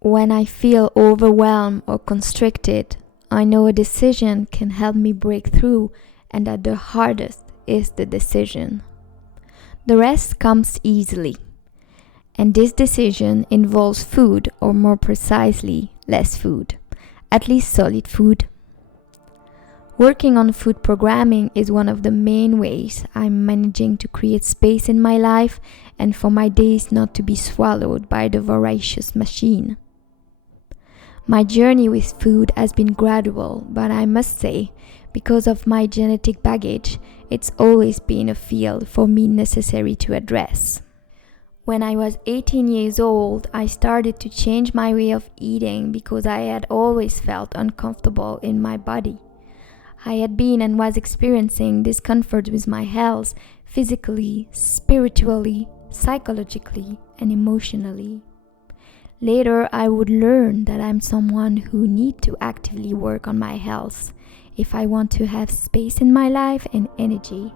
When I feel overwhelmed or constricted, I know a decision can help me break through, and that the hardest is the decision. The rest comes easily. And this decision involves food, or more precisely, less food, at least solid food. Working on food programming is one of the main ways I'm managing to create space in my life and for my days not to be swallowed by the voracious machine. My journey with food has been gradual, but I must say, because of my genetic baggage, it's always been a field for me necessary to address. When I was 18 years old, I started to change my way of eating because I had always felt uncomfortable in my body. I had been and was experiencing discomfort with my health, physically, spiritually, psychologically, and emotionally. Later, I would learn that I'm someone who needs to actively work on my health if I want to have space in my life and energy.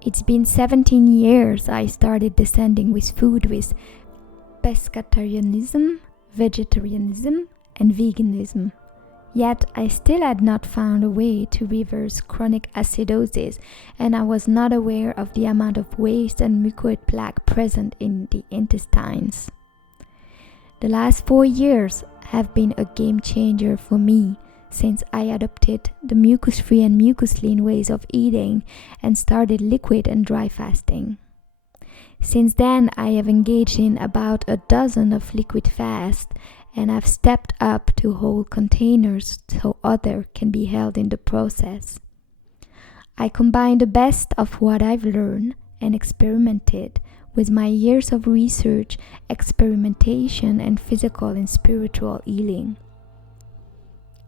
It's been 17 years I started descending with food with pescatarianism, vegetarianism, and veganism. Yet I still had not found a way to reverse chronic acidosis, and I was not aware of the amount of waste and mucoid plaque present in the intestines. The last 4 years have been a game changer for me since I adopted the mucus-free and mucus-lean ways of eating and started liquid and dry fasting. Since then, I have engaged in about a dozen of liquid fast, and I've stepped up to whole containers so others can be held in the process. I combine the best of what I've learned and experimented with my years of research, experimentation, and physical and spiritual healing.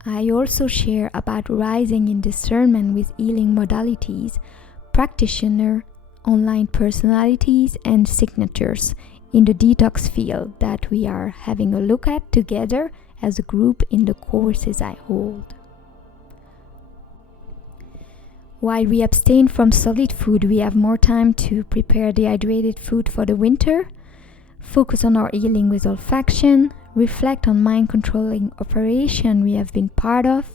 I also share about rising in discernment with healing modalities, practitioner, online personalities, and signatures in the detox field that we are having a look at together as a group in the courses I hold. While we abstain from solid food, we have more time to prepare dehydrated food for the winter, focus on our healing with olfaction, reflect on mind-controlling operation we have been part of,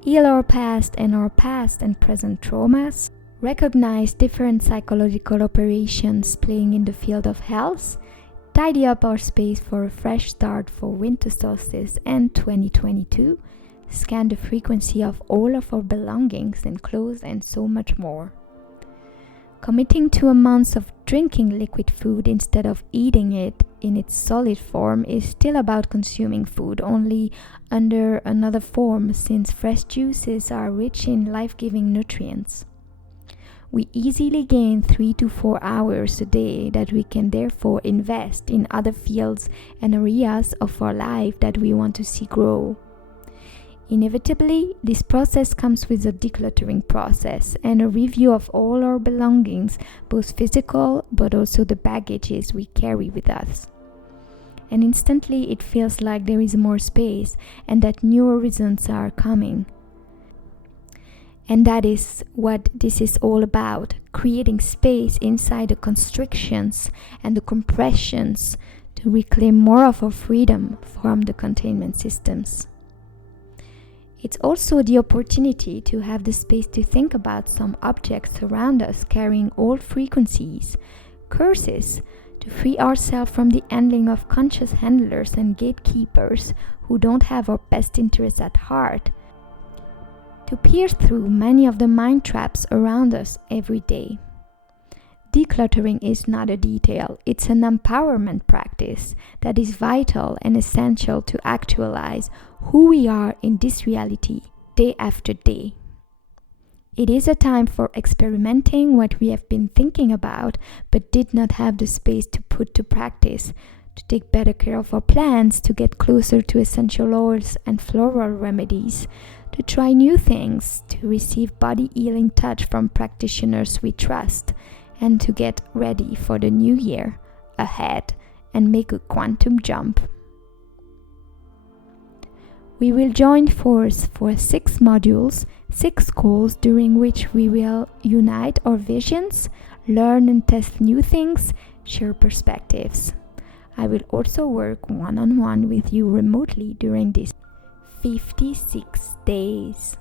heal our past and present traumas, recognize different psychological operations playing in the field of health, tidy up our space for a fresh start for winter solstice and 2022, scan the frequency of all of our belongings and clothes, and so much more. Committing to a month of drinking liquid food instead of eating it in its solid form is still about consuming food, only under another form, since fresh juices are rich in life-giving nutrients. We easily gain 3 to 4 hours a day that we can therefore invest in other fields and areas of our life that we want to see grow. Inevitably, this process comes with a decluttering process and a review of all our belongings, both physical but also the baggages we carry with us. And instantly it feels like there is more space and that new horizons are coming. And that is what this is all about, creating space inside the constrictions and the compressions to reclaim more of our freedom from the containment systems. It's also the opportunity to have the space to think about some objects around us carrying old frequencies, curses, to free ourselves from the handling of conscious handlers and gatekeepers who don't have our best interests at heart, to pierce through many of the mind traps around us every day. Decluttering is not a detail, it's an empowerment practice that is vital and essential to actualize who we are in this reality day after day. It is a time for experimenting what we have been thinking about but did not have the space to put to practice, to take better care of our plants, to get closer to essential oils and floral remedies, to try new things, to receive body healing touch from practitioners we trust, and to get ready for the new year ahead and make a quantum jump. We will join force for 6 modules, 6 calls during which we will unite our visions, learn and test new things, share perspectives. I will also work one-on-one with you remotely during these 56 days.